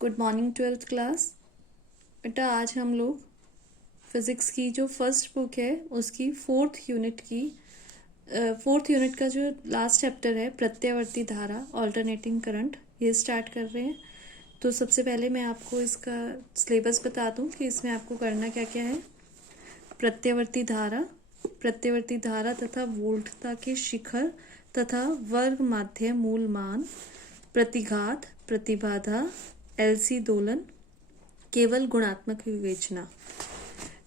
Good morning twelfth class. बेटा आज हम लोग फिज़िक्स की जो फर्स्ट बुक है उसकी फोर्थ यूनिट का जो लास्ट चैप्टर है प्रत्यावर्ती धारा ऑल्टरनेटिंग करंट, ये स्टार्ट कर रहे हैं। तो सबसे पहले मैं आपको इसका सिलेबस बता दूं कि इसमें आपको करना क्या क्या है। प्रत्यावर्ती धारा तथा वोल्टता के शिखर तथा वर्ग माध्य मूल मान, प्रतिघात, प्रतिबाधा, एलसी दोलन, केवल गुणात्मक विवेचना,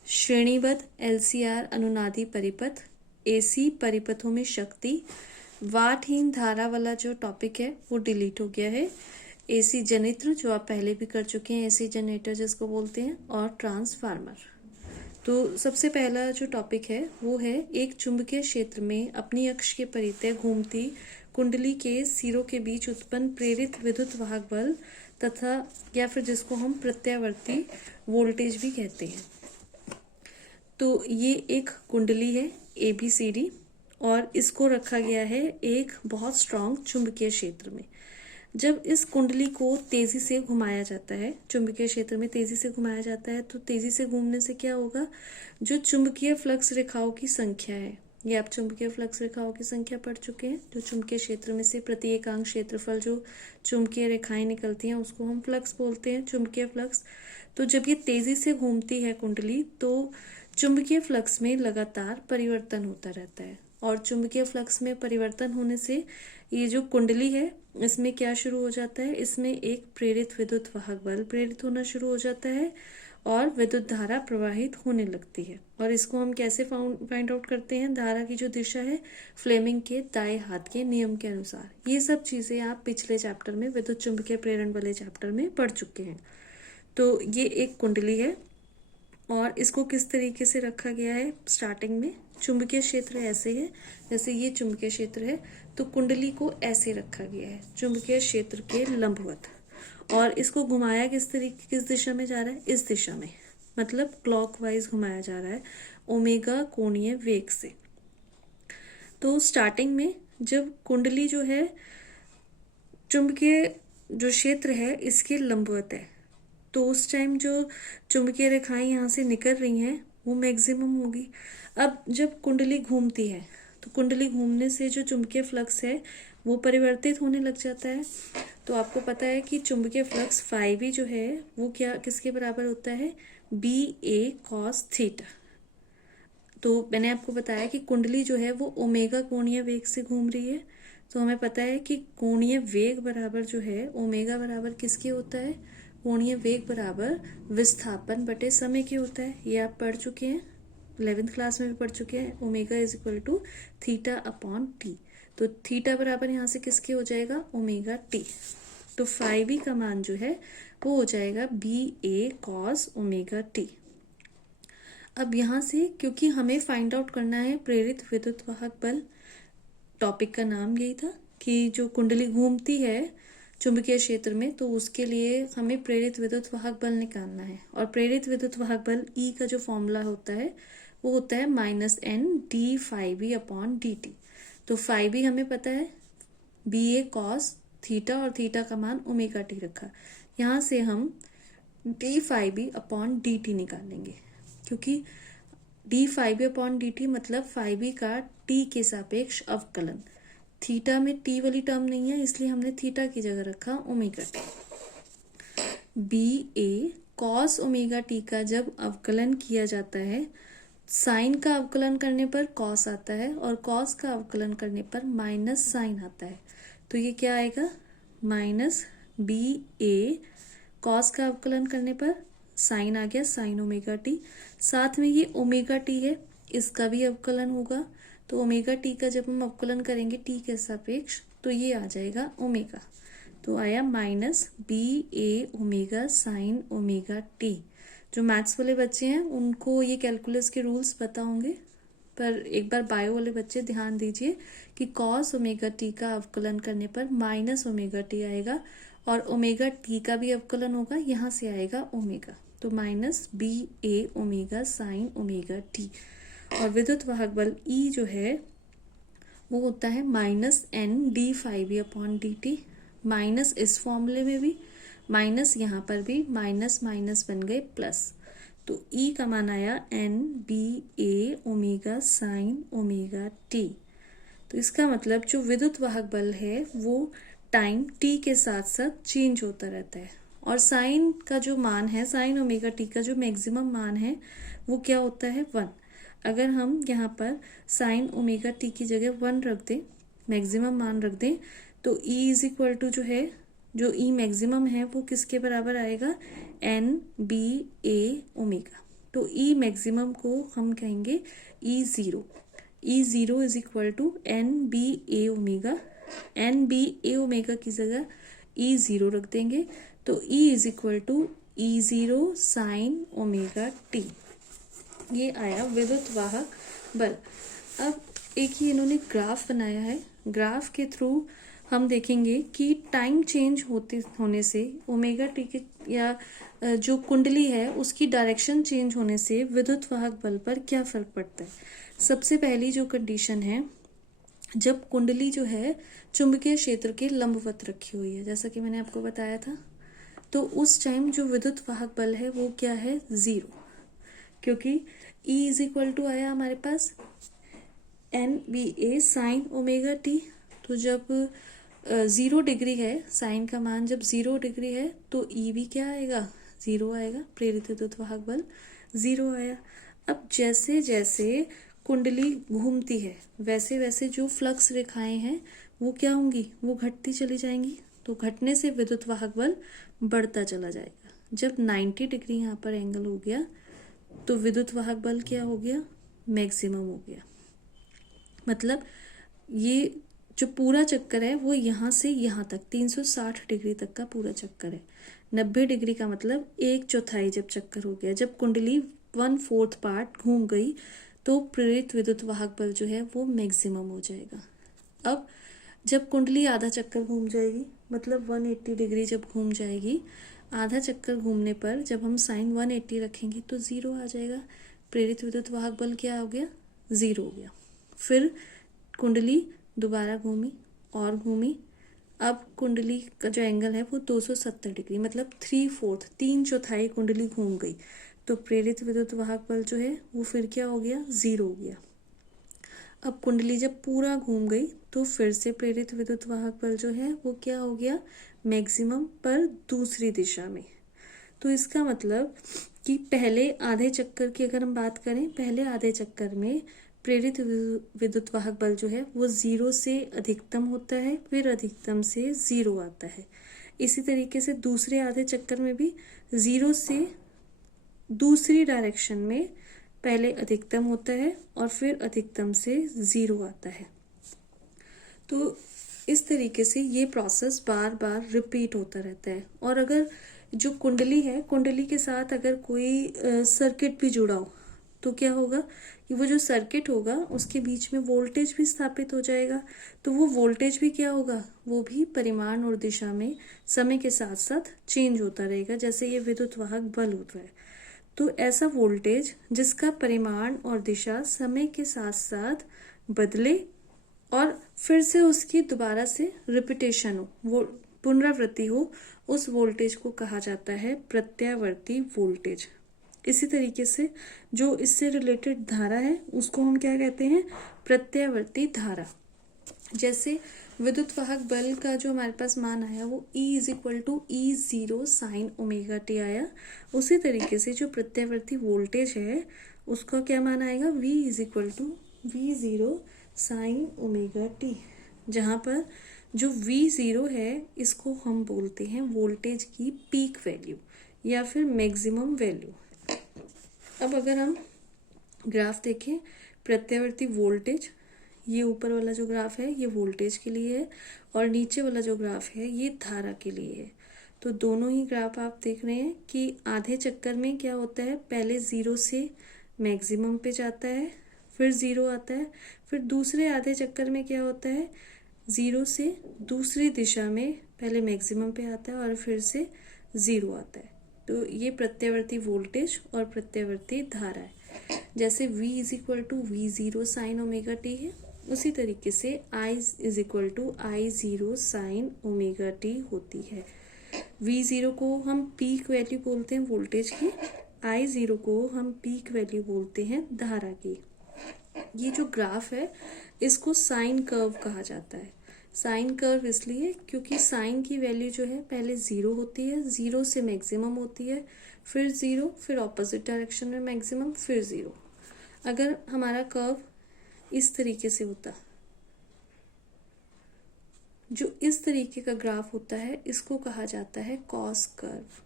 श्रेणीबद्ध एलसीआर अनुनादी परिपथ, एसी परिपथों में शक्ति, वाटहीन धारा वाला जो टॉपिक है वो डिलीट हो गया है। एसी जनित्र जो आप पहले भी कर चुके हैं, एसी जनरेटर जिसको बोलते हैं, और ट्रांसफार्मर। तो सबसे पहला जो टॉपिक है वो है एक चुंबकीय क्षेत्र में अपनी अक्ष के परितः घूमती कुंडली के सिरों के बीच उत्पन्न प्रेरित विद्युत वाहक बल तथा या फिर जिसको हम प्रत्यावर्ती वोल्टेज भी कहते हैं। तो ये एक कुंडली है ABCD और इसको रखा गया है एक बहुत स्ट्रांग चुंबकीय क्षेत्र में। जब इस कुंडली को तेजी से घुमाया जाता है, चुंबकीय क्षेत्र में तेजी से घुमाया जाता है, तो तेजी से घूमने से क्या होगा, जो चुंबकीय फ्लक्स रेखाओं की संख्या है, ये आप चुंबकीय फ्लक्स रेखाओं की संख्या पढ़ चुके हैं। जो चुंबकीय क्षेत्र में से प्रति एकांक क्षेत्रफल जो चुंबकीय रेखाएं निकलती हैं उसको हम फ्लक्स बोलते हैं, चुंबकीय फ्लक्स। तो जब ये तेजी से घूमती है कुंडली तो चुंबकीय फ्लक्स में लगातार परिवर्तन होता रहता है, और चुंबकीय फ्लक्स में परिवर्तन होने से ये जो कुंडली है इसमें क्या शुरू हो जाता है, इसमें एक प्रेरित विद्युत वाहक बल प्रेरित होना शुरू हो जाता है और विद्युत धारा प्रवाहित होने लगती है। और इसको हम कैसे फाइंड आउट करते हैं, धारा की जो दिशा है फ्लेमिंग के दाएं हाथ के नियम के अनुसार। ये सब चीजें आप पिछले चैप्टर में विद्युत चुंबकीय प्रेरण वाले चैप्टर में पढ़ चुके हैं। तो ये एक कुंडली है और इसको किस तरीके से रखा गया है, स्टार्टिंग में चुंबकीय क्षेत्र ऐसे है, जैसे ये चुंबकीय क्षेत्र है तो कुंडली को ऐसे रखा गया है चुंबकीय क्षेत्र के लंबवत, और इसको घुमाया किस दिशा में जा रहा है, इस दिशा में, मतलब क्लॉकवाइज घुमाया जा रहा है ओमेगा कोणीय वेग से। तो स्टार्टिंग में जब कुंडली जो है चुंबकीय जो क्षेत्र है इसके लंबवत है, तो उस टाइम जो चुंबकीय रेखाएं यहाँ से निकल रही हैं वो मैक्सिमम होगी। अब जब कुंडली घूमती है तो कुंडली घूमने से जो चुंबकीय फ्लक्स है वो परिवर्तित होने लग जाता है। तो आपको पता है कि चुंबकीय फ्लक्स फाई जो है वो क्या किसके बराबर होता है, BA cos थीटा। तो मैंने आपको बताया कि कुंडली जो है वो ओमेगा कोणीय वेग से घूम रही है, तो हमें पता है कि कोणीय वेग बराबर जो है ओमेगा बराबर किसके होता है, कोणीय वेग बराबर विस्थापन बटे समय के होता है। ये आप पढ़ चुके हैं, 11th क्लास में भी पढ़ चुके हैं। Omega is equal to theta upon T, तो थीटा बराबर यहाँ से किसके हो जाएगा, ओमेगा टी। तो फाई बी का मान जो है वो हो जाएगा BA cos ओमेगा टी। अब यहाँ से क्योंकि हमें फाइंड आउट करना है प्रेरित विद्युत वाहक बल, टॉपिक का नाम यही था कि जो कुंडली घूमती है चुंबकीय क्षेत्र में तो उसके लिए हमें प्रेरित विद्युत वाहक बल निकालना है। और प्रेरित विद्युत वाहक बल E का जो फॉर्मूला होता है वो होता है -N d∅b अपॉन dt। तो फाई बी हमें पता है BA cos थीटा और थीटा का मान ओमेगा टी रखा, यहाँ से हम d∅b अपॉन dt निकालेंगे, क्योंकि d∅b अपॉन dt मतलब फाई का t के सापेक्ष अवकलन। थीटा में t वाली टर्म नहीं है इसलिए हमने थीटा की जगह रखा omega T. BA cos omega T का जब अवकलन किया जाता है, साइन का अवकलन करने पर cos आता है और cos का अवकलन करने पर माइनस साइन आता है, तो ये क्या आएगा, -BA cos का अवकलन करने पर साइन आ गया, साइन ओमेगा टी, साथ में ये ओमेगा टी है इसका भी अवकलन होगा, तो ओमेगा टी का जब हम अवकलन करेंगे टी के सापेक्ष तो ये आ जाएगा ओमेगा, तो आया -BA omega sine omega T. जो मैथ्स वाले बच्चे हैं उनको ये कैलकुलस के रूल्स पता होंगे, पर एक बार बायो वाले बच्चे ध्यान दीजिए कि cos ओमेगा टी का अवकलन करने पर माइनस ओमेगा टी आएगा और ओमेगा टी का भी अवकलन होगा, यहाँ से आएगा ओमेगा, तो -BA omega sine omega T. और विद्युत वाहक बल E जो है वो होता है -N d∅b upon dt, minus इस फॉर्मूले में भी माइनस यहाँ पर भी माइनस माइनस बन गए प्लस, तो ई का मान आया N B A omega sine omega T. तो इसका मतलब जो विद्युत वाहक बल है वो टाइम टी के साथ साथ चेंज होता रहता है, और साइन का जो मान है, साइन ओमेगा टी का जो मैक्सिमम मान है वो क्या होता है 1। अगर हम यहाँ पर साइन ओमेगा टी की जगह 1 रख दें, मैक्सिमम मान रख दें, तो E इज इक्वल टू जो है, जो E मैक्सिमम है वो किसके बराबर आएगा, एन बी ए ओमेगा। तो E मैक्सिमम को हम कहेंगे E0। E0 is equal to N B A omega. N B A omega की जगह E0 रख देंगे, तो E is equal to E0 sine omega T. ये आया विद्युत वाहक बल। अब एक ही इन्होंने ग्राफ बनाया है, ग्राफ के थ्रू हम देखेंगे कि टाइम चेंज होने से ओमेगा टी के या जो कुंडली है उसकी डायरेक्शन चेंज होने से विद्युत वाहक बल पर क्या फर्क पड़ता है। सबसे पहली जो कंडीशन है, जब कुंडली जो है चुंबकीय क्षेत्र के लंबवत रखी हुई है, जैसा कि मैंने आपको बताया था, तो उस टाइम जो विद्युत वाहक बल है वो क्या है 0, क्योंकि E इज इक्वल टू आया हमारे पास एन बी ए साइन ओमेगा टी। तो जब 0 डिग्री है, साइन का मान जब 0 डिग्री है तो E भी क्या आएगा 0 आएगा, प्रेरित विद्युत वाहक बल 0 आया। अब जैसे जैसे कुंडली घूमती है वैसे वैसे जो फ्लक्स रेखाएं हैं वो क्या होंगी, वो घटती चली जाएंगी, तो घटने से विद्युत वाहक बल बढ़ता चला जाएगा। जब 90 डिग्री यहाँ पर एंगल हो गया तो विद्युत वाहक बल क्या हो गया, मैक्सिमम हो गया। मतलब ये जो पूरा चक्कर है वो यहाँ से यहाँ तक 360 डिग्री तक का पूरा चक्कर है। 90 डिग्री का मतलब 1/4 जब चक्कर हो गया, जब कुंडली 1/4 पार्ट घूम गई तो प्रेरित विद्युत वाहक बल जो है वो मैक्सिमम हो जाएगा। अब जब कुंडली आधा चक्कर घूम जाएगी, मतलब 180 डिग्री जब घूम जाएगी, आधा चक्कर घूमने पर जब हम साइन 180 रखेंगे तो 0 आ जाएगा, प्रेरित विद्युत वाहक बल क्या हो गया 0 हो गया। फिर कुंडली दोबारा घूमी और घूमी, अब कुंडली का जो एंगल है वो 270 डिग्री, मतलब 3/4 कुंडली घूम गई, तो प्रेरित विद्युत वाहक बल जो है वो फिर क्या हो गया 0 हो गया। अब कुंडली जब पूरा घूम गई तो फिर से प्रेरित विद्युत वाहक बल जो है वो क्या हो गया मैक्सिमम, पर दूसरी दिशा में। तो इसका मतलब कि पहले आधे चक्कर की अगर हम बात करें, पहले आधे चक्कर में प्रेरित विद्युत वाहक बल जो है वो 0 से अधिकतम होता है, फिर अधिकतम से 0 आता है। इसी तरीके से दूसरे आधे चक्कर में भी 0 से दूसरी डायरेक्शन में पहले अधिकतम होता है और फिर अधिकतम से 0 आता है। तो इस तरीके से ये प्रोसेस बार बार रिपीट होता रहता है। और अगर जो कुंडली है, कुंडली के साथ अगर कोई सर्किट भी जुड़ा हो तो क्या होगा कि वो जो सर्किट होगा उसके बीच में वोल्टेज भी स्थापित हो जाएगा, तो वो वोल्टेज भी क्या होगा, वो भी परिमाण और दिशा में समय के साथ साथ चेंज होता रहेगा, जैसे ये विद्युत वाहक बल होता है। तो ऐसा वोल्टेज जिसका परिमाण और दिशा समय के साथ साथ बदले और फिर से उसकी दोबारा से रिपीटेशन हो, वो पुनरावृत्ति हो, उस वोल्टेज को कहा जाता है प्रत्यावर्ती वोल्टेज। इसी तरीके से जो इससे रिलेटेड धारा है उसको हम क्या कहते हैं, प्रत्यावर्ती धारा। जैसे विद्युत वाहक बल का जो हमारे पास मान आया वो E is equal to E0 sine omega T आया, उसी तरीके से जो प्रत्यावर्ती वोल्टेज है उसका क्या मान आएगा, V is equal to V0 sine omega T, जहाँ पर जो V0 है इसको हम बोलते हैं वोल्टेज की पीक वैल्यू या फिर मैक्सिमम वैल्यू। अब अगर हम ग्राफ देखें प्रत्यावर्ती वोल्टेज, ये ऊपर वाला जो ग्राफ है ये वोल्टेज के लिए है और नीचे वाला जो ग्राफ है ये धारा के लिए है। तो दोनों ही ग्राफ आप देख रहे हैं कि आधे चक्कर में क्या होता है, पहले 0 से मैक्सिमम पे जाता है, फिर 0 आता है, फिर दूसरे आधे चक्कर में क्या होता है, 0 से दूसरी दिशा में पहले मैक्सिमम पे आता है और फिर से 0 आता है। तो ये प्रत्यावर्ती वोल्टेज और प्रत्यावर्ती धारा है। जैसे V is equal to V0 sine omega T है, उसी तरीके से I is equal to I0 sine omega T होती है। V0 को हम पीक वैल्यू बोलते हैं वोल्टेज की, I0 को हम पीक वैल्यू बोलते हैं धारा की। ये जो ग्राफ है इसको साइन कर्व कहा जाता है। साइन कर्व इसलिए क्योंकि साइन की वैल्यू जो है पहले 0 होती है, 0 से मैक्सिमम होती है, फिर 0, फिर ऑपोजिट डायरेक्शन में मैक्सिमम, फिर 0। अगर हमारा कर्व इस तरीके से होता, जो इस तरीके का ग्राफ होता है इसको कहा जाता है कॉस कर्व।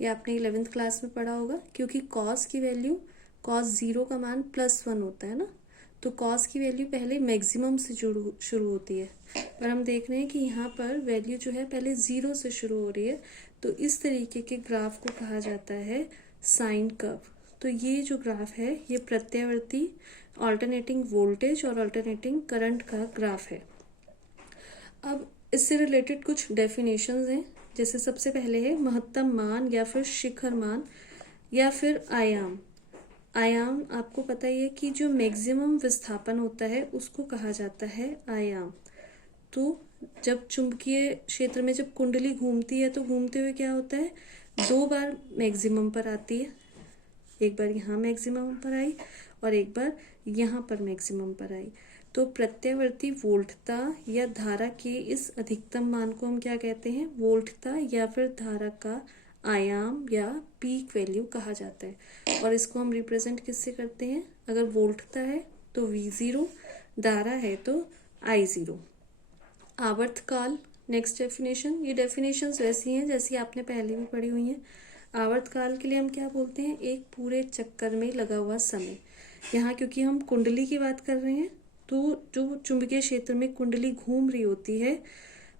ये आपने 11th क्लास में पढ़ा होगा, क्योंकि कॉस की वैल्यू, कॉस 0 का मान +1 होता है ना, तो कॉस की वैल्यू पहले मैक्सिमम से शुरू होती है, पर हम देख रहे हैं कि यहाँ पर वैल्यू जो है पहले 0 से शुरू हो रही है, तो इस तरीके के ग्राफ को कहा जाता है साइन कर्व। तो ये जो ग्राफ है ये प्रत्यावर्ती ऑल्टरनेटिंग वोल्टेज और ऑल्टरनेटिंग करंट का ग्राफ है। अब इससे रिलेटेड कुछ डेफिनेशंस हैं, जैसे सबसे पहले है महत्तम मान या फिर शिखर मान या फिर आयाम। आयाम आपको पता ही है कि जो मैक्सिमम विस्थापन होता है उसको कहा जाता है आयाम। तो जब चुंबकीय क्षेत्र में जब कुंडली घूमती है तो घूमते हुए क्या होता है, 2 बार मैक्सिमम पर आती है, एक बार यहाँ मैक्सिमम पर आई और एक बार यहाँ पर मैक्सिमम पर आई। तो प्रत्यावर्ती वोल्टता या धारा के इस अधिकतम मान को हम क्या कहते हैं, वोल्टता या फिर धारा का आयाम या पीक वैल्यू कहा जाता है। और इसको हम रिप्रेजेंट किससे करते हैं, अगर वोल्टता है तो V0, धारा है तो I0। आवर्तकाल, नेक्स्ट डेफिनेशन। ये डेफिनेशंस वैसी हैं जैसी आपने पहले भी पढ़ी हुई हैं। आवर्तकाल के लिए हम क्या बोलते हैं, एक पूरे चक्कर में लगा हुआ समय। यहाँ क्योंकि हम कुंडली की बात कर रहे हैं तो जो चुंबकीय क्षेत्र में कुंडली घूम रही होती है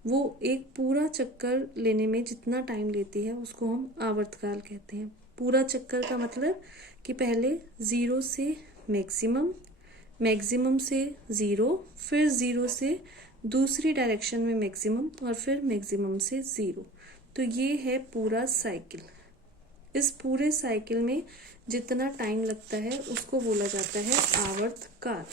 वो एक पूरा चक्कर लेने में जितना टाइम लेती है उसको हम आवर्तकाल कहते हैं। पूरा चक्कर का मतलब कि पहले 0 से मैक्सिमम, मैक्सिमम से 0, फिर 0 से दूसरी डायरेक्शन में मैक्सिमम और फिर मैक्सिमम से 0। तो ये है पूरा साइकिल। इस पूरे साइकिल में जितना टाइम लगता है उसको बोला जाता है आवर्तकाल।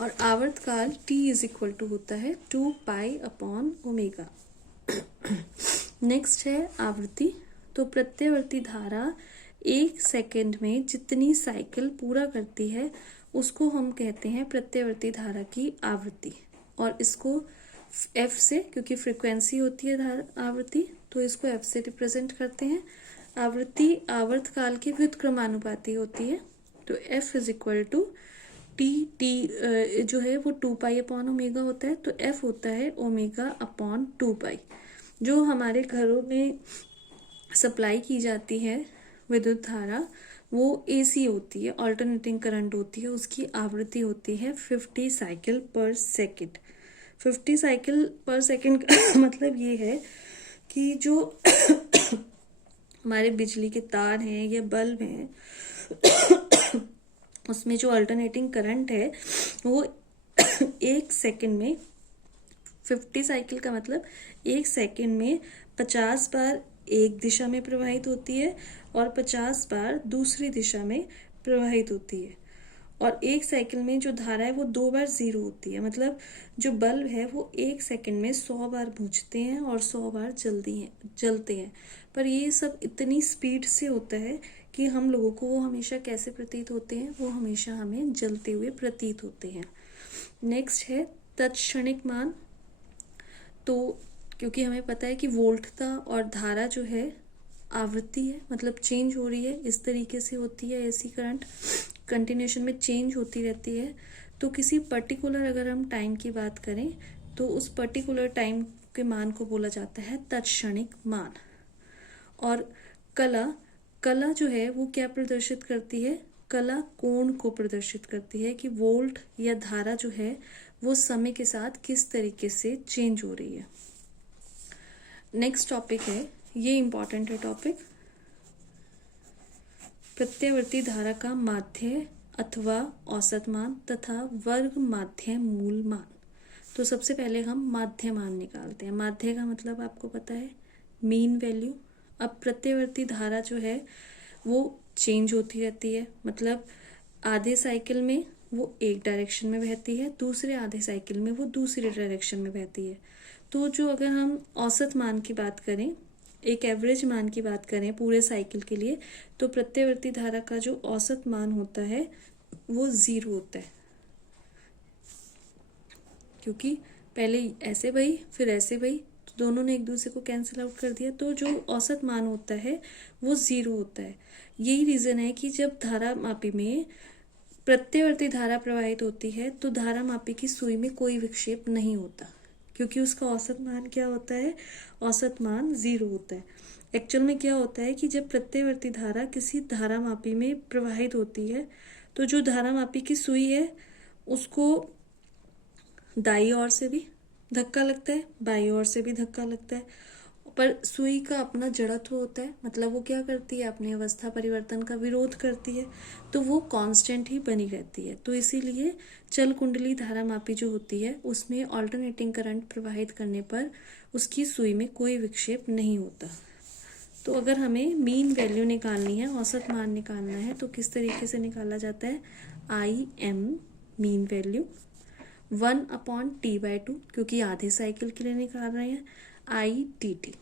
और आवर्तकाल T = होता है 2π/ω। नेक्स्ट है आवृत्ति। तो प्रत्यावर्ती धारा 1 सेकेंड में जितनी साइकिल पूरा करती है उसको हम कहते हैं प्रत्यावर्ती धारा की आवृत्ति। और इसको F से, क्योंकि फ्रीक्वेंसी होती है आवृत्ति, तो इसको F से रिप्रेजेंट करते हैं। आवृत्ति आवर्तकाल के व्युत्क्रमानुपाती होती है। तो F = T जो है वो 2π/ω होता है, तो F होता है ω/2π। जो हमारे घरों में सप्लाई की जाती है विद्युत धारा वो AC होती है, ऑल्टरनेटिंग करंट होती है, उसकी आवृत्ति होती है 50 साइकिल पर सेकेंड। 50 साइकिल पर सेकेंड का मतलब ये है कि जो हमारे बिजली के तार हैं या बल्ब हैं उसमें जो अल्टरनेटिंग करंट है वो 1 सेकेंड में 50 साइकिल का मतलब 1 सेकेंड में 50 बार एक दिशा में प्रवाहित होती है और 50 बार दूसरी दिशा में प्रवाहित होती है। और 1 साइकिल में जो धारा है वो 2 बार 0 होती है। मतलब जो बल्ब है वो 1 सेकेंड में 100 बार बुझते हैं और 100 बार जलते हैं। पर ये सब इतनी स्पीड से होता है कि हम लोगों को वो हमेशा कैसे प्रतीत होते हैं, वो हमेशा हमें जलते हुए प्रतीत होते हैं। नेक्स्ट है तत्क्षणिक मान। तो क्योंकि हमें पता है कि वोल्टता और धारा जो है आवृत्ति है, मतलब चेंज हो रही है, इस तरीके से होती है ऐसी करंट कंटिन्यूशन में चेंज होती रहती है। तो किसी पर्टिकुलर अगर हम टाइम की बात करें तो उस पर्टिकुलर टाइम के मान को बोला जाता है तत्क्षणिक मान। और कला जो है वो क्या प्रदर्शित करती है, कला कोण को प्रदर्शित करती है कि वोल्ट या धारा जो है वो समय के साथ किस तरीके से चेंज हो रही है। नेक्स्ट टॉपिक है, ये इंपॉर्टेंट है टॉपिक, प्रत्यावर्ती धारा का माध्य अथवा औसत मान तथा वर्ग माध्य मूल मान। तो सबसे पहले हम माध्य मान निकालते हैं। माध्य का मतलब आपको पता है मीन वैल्यू। अब प्रत्यावर्ती धारा जो है वो चेंज होती रहती है, मतलब आधे साइकिल में वो एक डायरेक्शन में बहती है, दूसरे आधे साइकिल में वो दूसरे डायरेक्शन में बहती है। तो जो अगर हम औसत मान की बात करें, एक एवरेज मान की बात करें पूरे साइकिल के लिए, तो प्रत्यवर्ती धारा का जो औसत मान होता है वो 0 होता है, क्योंकि पहले ऐसे बही फिर ऐसे बही, तो दोनों ने एक दूसरे को कैंसिल आउट कर दिया, तो जो औसत मान होता है वो 0 होता है। यही रीज़न है कि जब धारा मापी में प्रत्यवर्ती धारा प्रवाहित होती है तो धारा मापी की सुई में कोई विक्षेप नहीं होता, क्योंकि उसका औसत मान क्या होता है, औसत मान 0 होता है। एक्चुअल में क्या होता है कि जब प्रत्यवर्ती धारा किसी धारा मापी में प्रवाहित होती है तो जो धारा मापी की सुई है उसको दाईं ओर से भी धक्का लगता है, बाईं ओर से भी धक्का लगता है, पर सुई का अपना जड़त्व होता है, मतलब वो क्या करती है, अपनी अवस्था परिवर्तन का विरोध करती है, तो वो कांस्टेंट ही बनी रहती है। तो इसीलिए चल कुंडली धारा मापी जो होती है उसमें ऑल्टरनेटिंग करंट प्रवाहित करने पर उसकी सुई में कोई विक्षेप नहीं होता। तो अगर हमें मीन वैल्यू निकालनी है, औसत मान निकालना है, तो किस तरीके से निकाला जाता है, IM मीन वैल्यू 1/T/2, क्योंकि आधे साइकिल के लिए निकाल रहे हैं, IDT,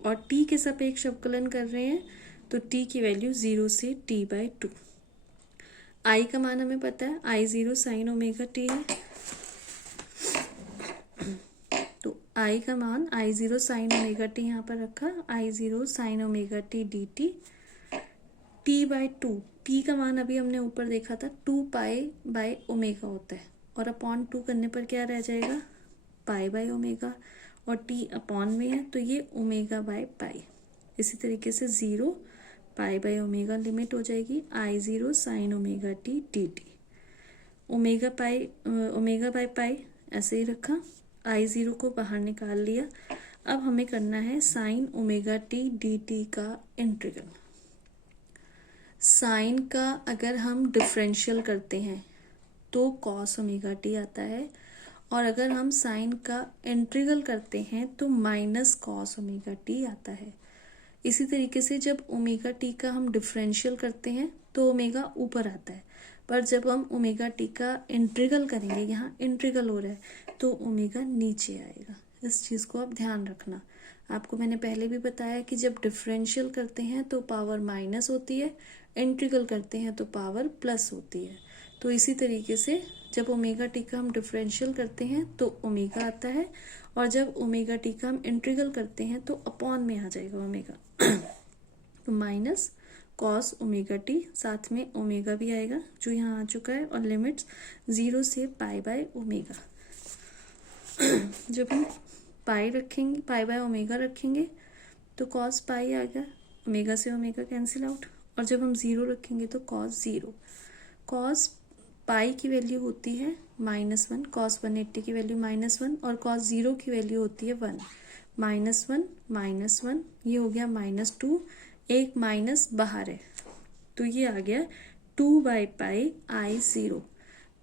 और t के सापेक्ष अवकलन कर रहे हैं तो t की वैल्यू 0 से T/2। I का मान हमें पता है, I0 साइन ओमेगा t है, तो I का मान I0 साइन ओमेगा t यहाँ पर रखा, I0 sine omega t dt T/2, t का मान अभी हमने ऊपर देखा था 2π/ओमेगा होता है, और अपॉन 2 करने पर क्या रह जाएगा, π/ओमेगा, और t अपॉन में है तो ये ओमेगा/पाई। इसी तरीके से 0 π/ओमेगा लिमिट हो जाएगी I0 sine omega t dt, ओमेगा/पाई ऐसे ही रखा, I0 को बाहर निकाल लिया। अब हमें करना है साइन ओमेगा t dt का इंटीग्रल। साइन का अगर हम डिफरेंशियल करते हैं तो कॉस ओमेगा टी आता है, और अगर हम साइन का इंटीग्रल करते हैं तो माइनस कॉस ओमेगा टी आता है। इसी तरीके से जब ओमेगा टी का हम डिफरेंशियल करते हैं तो ओमेगा ऊपर आता है, पर जब हम ओमेगा टी का इंटीग्रल करेंगे, यहाँ इंटीग्रल हो रहा है, तो ओमेगा नीचे आएगा। इस चीज़ को आप ध्यान रखना। आपको मैंने पहले भी बताया कि जब डिफरेंशियल करते हैं तो पावर माइनस होती है, इंटीग्रल करते हैं तो पावर प्लस होती है। तो इसी तरीके से जब ओमेगा टी का हम डिफरेंशियल करते हैं तो ओमेगा आता है, और जब ओमेगा टी का हम इंटीग्रल करते हैं तो अपॉन में आ जाएगा ओमेगा तो माइनस कॉस ओमेगा टी, साथ में ओमेगा भी आएगा जो यहाँ आ चुका है, और लिमिट्स 0 से π/ओमेगा। जब हम पाई रखेंगे, π/ओमेगा रखेंगे तो कॉस पाई आ गया, ओमेगा से ओमेगा कैंसिल आउट, और जब हम 0 रखेंगे तो कॉस 0। कॉस पाई की वैल्यू होती है -1, कॉस 180 की वैल्यू -1, और कॉस 0 की वैल्यू होती है 1। -1 ये हो गया -2, एक माइनस बाहर है तो ये आ गया 2/π I0।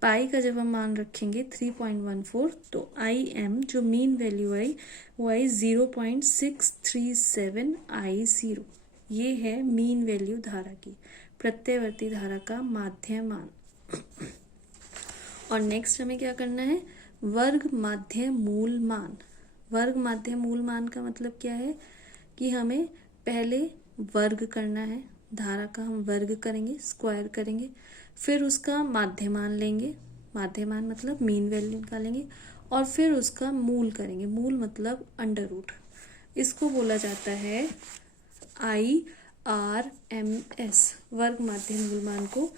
पाई का जब हम मान रखेंगे 3.14, तो IM जो मीन वैल्यू आई वो आई 0.637 I0। ये है मीन वैल्यू धारा की, प्रत्यवर्ती धारा का माध्य मान। और नेक्स्ट हमें क्या करना है, वर्ग माध्य मूल मान। वर्ग माध्य मूल मान का मतलब क्या है कि हमें पहले वर्ग करना है, धारा का हम वर्ग करेंगे, स्क्वायर करेंगे, फिर उसका माध्य मान लेंगे, माध्य मान मतलब मीन वैल्यू निकालेंगे, और फिर उसका मूल करेंगे, मूल मतलब अंडर रूट। इसको बोला जाता है IRMS, वर्ग माध्य मूल मान को।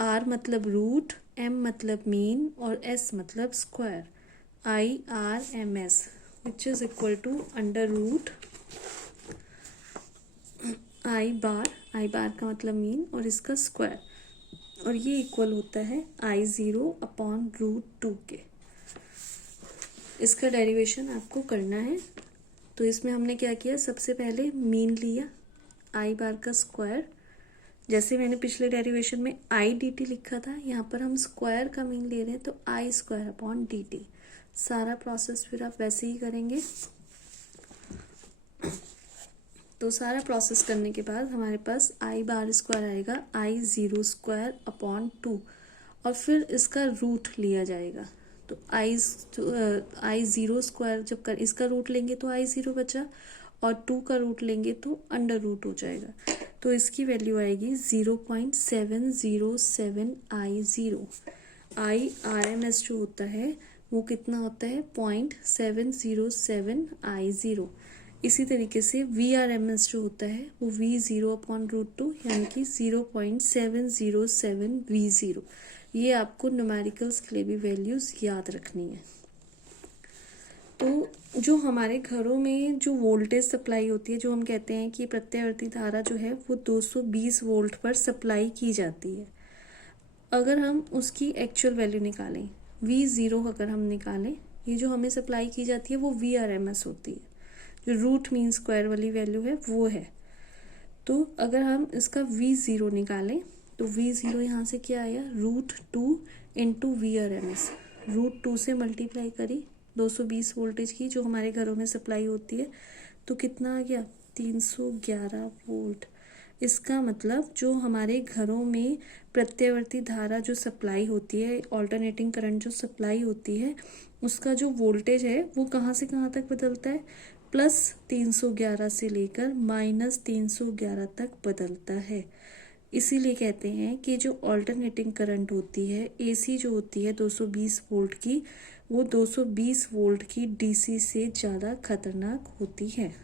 R मतलब रूट, M मतलब मीन, और S मतलब square. IRMS which is equal to under root I bar का मतलब मीन और इसका स्क्वायर, और ये इक्वल होता है I0/√2 के। इसका डेरिवेशन आपको करना है। तो इसमें हमने क्या किया, सबसे पहले मीन लिया I बार का स्क्वायर, जैसे मैंने पिछले डेरिवेशन में IDT लिखा था, यहाँ पर हम स्क्वायर का मीन ले रहे हैं तो I²/dt। सारा प्रोसेस फिर आप वैसे ही करेंगे। तो सारा प्रोसेस करने के बाद हमारे पास I² आएगा I0² /2, और फिर इसका रूट लिया जाएगा। तो आई ज़ीरो स्क्वायर जब कर इसका रूट लेंगे तो आई ज़ीरो बचा, और 2 का रूट लेंगे तो अंडर रूट हो जाएगा। तो इसकी वैल्यू आएगी 0.707 आई ज़ीरो। आई RMS जो होता है वो कितना होता है 0.707 आई ज़ीरो। इसी तरीके से VRMS जो होता है वो V0/√2 यानी कि 0.707 V0। ये आपको न्यूमेरिकल्स के लिए भी वैल्यूज़ याद रखनी है। तो जो हमारे घरों में जो वोल्टेज सप्लाई होती है, जो हम कहते हैं कि प्रत्यावर्ती धारा जो है वो 220 वोल्ट पर सप्लाई की जाती है, अगर हम उसकी एक्चुअल वैल्यू निकालें V0 अगर हम निकालें, ये जो हमें सप्लाई की जाती है वो VRMS होती है, जो रूट मीन स्क्वायर वाली वैल्यू है वो है। तो अगर हम इसका V0 निकालें तो V0 यहाँ से क्या आया √2 इंटू VRMS, √2 से मल्टीप्लाई करी 220 वोल्टेज की जो हमारे घरों में सप्लाई होती है, तो कितना आ गया 311 वोल्ट। इसका मतलब जो हमारे घरों में प्रत्यावर्ती धारा जो सप्लाई होती है, ऑल्टरनेटिंग करंट जो सप्लाई होती है, उसका जो वोल्टेज है वो कहाँ से कहाँ तक बदलता है, +311 से लेकर -311 तक बदलता है। इसीलिए कहते हैं कि जो ऑल्टरनेटिंग करंट होती है AC जो होती है 220 वोल्ट की, वो 220 वोल्ट की DC से ज़्यादा खतरनाक होती है।